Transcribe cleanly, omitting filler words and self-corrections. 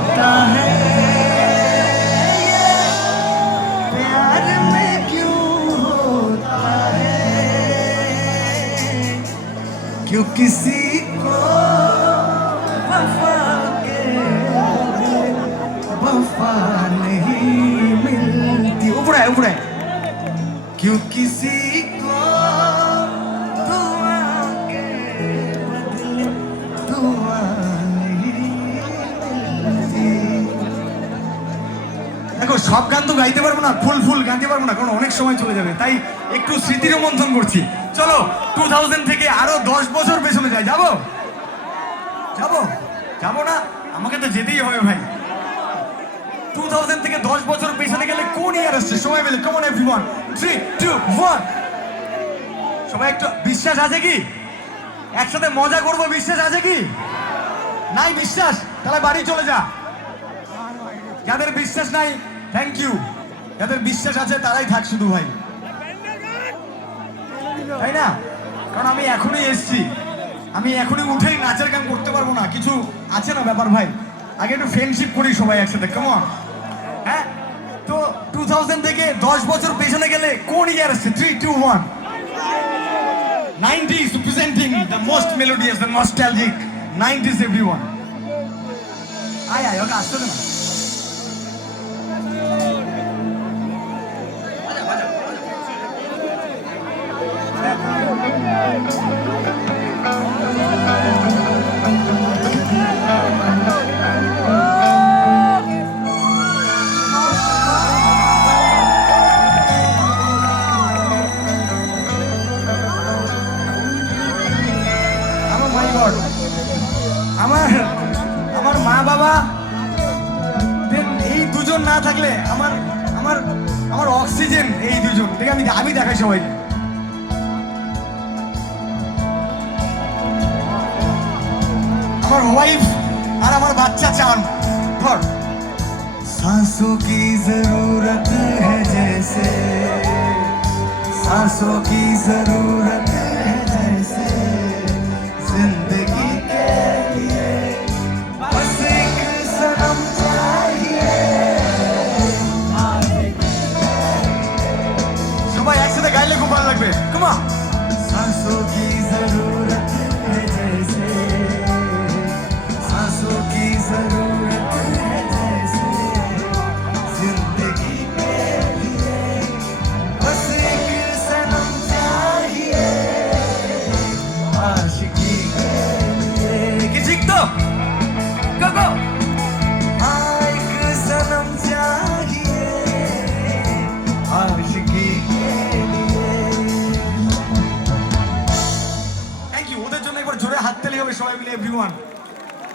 होता है ये प्यार में क्यों होता है क्यों किसी को वफा के वफा नहीं मिलती ऊपर है क्यों किसी को दुआ के बदले दुआ नहीं मिलती। দেখো সব গান তো গাইতে পারবো না, ফুল গাইতে পারবো না, কারণ অনেক সময় চলে যাবে, তাই একটু স্মৃতির মন্থন করছি। চলো 2000 থেকে আরো 10 বছর পেছনে যাই। যাবো যাবো যাবো না, আমাকে তো যেতেই হবে ভাই। 2000 থেকে 10 বছর পেছনে গেলে কোন ইয়ার আসছে সবাই মিলে? Common everyone, 3 2 1। সবাই একটু বিশ্বাস আছে কি? একসাথে মজা করবো, বিশ্বাস আছে কি? নাই বিশ্বাস? তাহলে বাড়ি চলে যা। যাদের বিশ্বাস নাই থ্যাংক ইউ, যাদের বিশ্বাস আছে তারাই থাক শুধু ভাই, তাই না? কারণ আমি এখনই এসছি, আমি এখনই উঠেই নাচের গান করতে পারবো না, কিছু আছে না ব্যাপার ভাই। আগে একটু ফ্রেন্ডশিপ করি সবাই একসাথে, কেমন? হ্যাঁ, তো 2000 থেকে 10 বছর পেছনে গেলে কোন ইয়ার আসছে? 3 2 1। 90s representing the most melodious and nostalgic 90s everyone. আয় ওকে আসতে দে না। আমার মা বাবা এই দুজন না থাকলে আমার আমার আমার অক্সিজেন এই দুজন, ঠিক আমি দেখাই সবাই। আমার ওয়াইফ আর আমার বাচ্চা চান। ধর सांसों की जरूरत है जैसे सांसों की जरूरत है जैसे जिंदगी के लिए बस एक सनम चाहिए। সবাই একসাথে গাইলে খুব ভালো লাগবে। Come on. सांसों की जरूरत है जैसे सांसों की जरूरत है जैसे जिंदगी के लिए बस एक सनम चाहिए आशिकी के लिए। किसी तो गो एक सनम चाहिए आशिकी के लिए। Thank you. ওদের জন্য একবার জোরে হাততালি হবে সবাই মিলে एवरीवन।